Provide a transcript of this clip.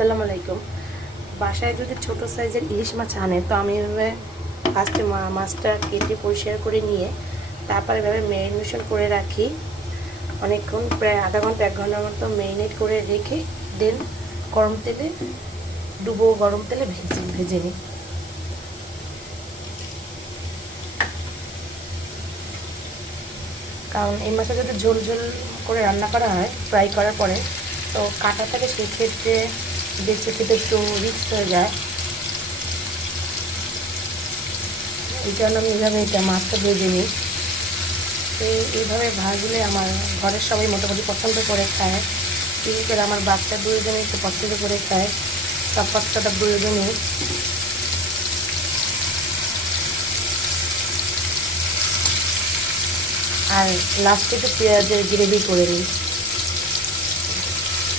আসসালামু আলাইকুম। বাসায় যদি ছোট সাইজের ইলিশ মাছ আনে তো আমি এভাবে ফার্স্টে মাছটা কেটে পরিষ্কার করে নিয়ে তারপর এভাবে ম্যারিনেশন করে রাখি অনেকক্ষণ, প্রায় আধা ঘন্টা 1 ঘন্টার মতো ম্যারিনেট করে রেখে দেন গরম তেলে গরম তেলে ভেজে নিই। কারণ এই মাছটা যদি ঝোল ঝোল করে রান্না করা হয় ফ্রাই করার পরে তো কাটা থাকে, সেক্ষেত্রে বেঁচে খেতে একটু রিস্ক হয়ে যায়। এই জন্য আমি এইভাবে মাছটা ভেজে নিই। এইভাবে ভাজলে আমার ঘরের সবাই মোটামুটি পছন্দ করে খায়, বিশেষ করে আমার বাচ্চা দুইজনে একটু পছন্দ করে খায়, সব বাচ্চাটা দুইজনেই। আর লাস্টে একটু পেঁয়াজের গ্রেভি করে নিই।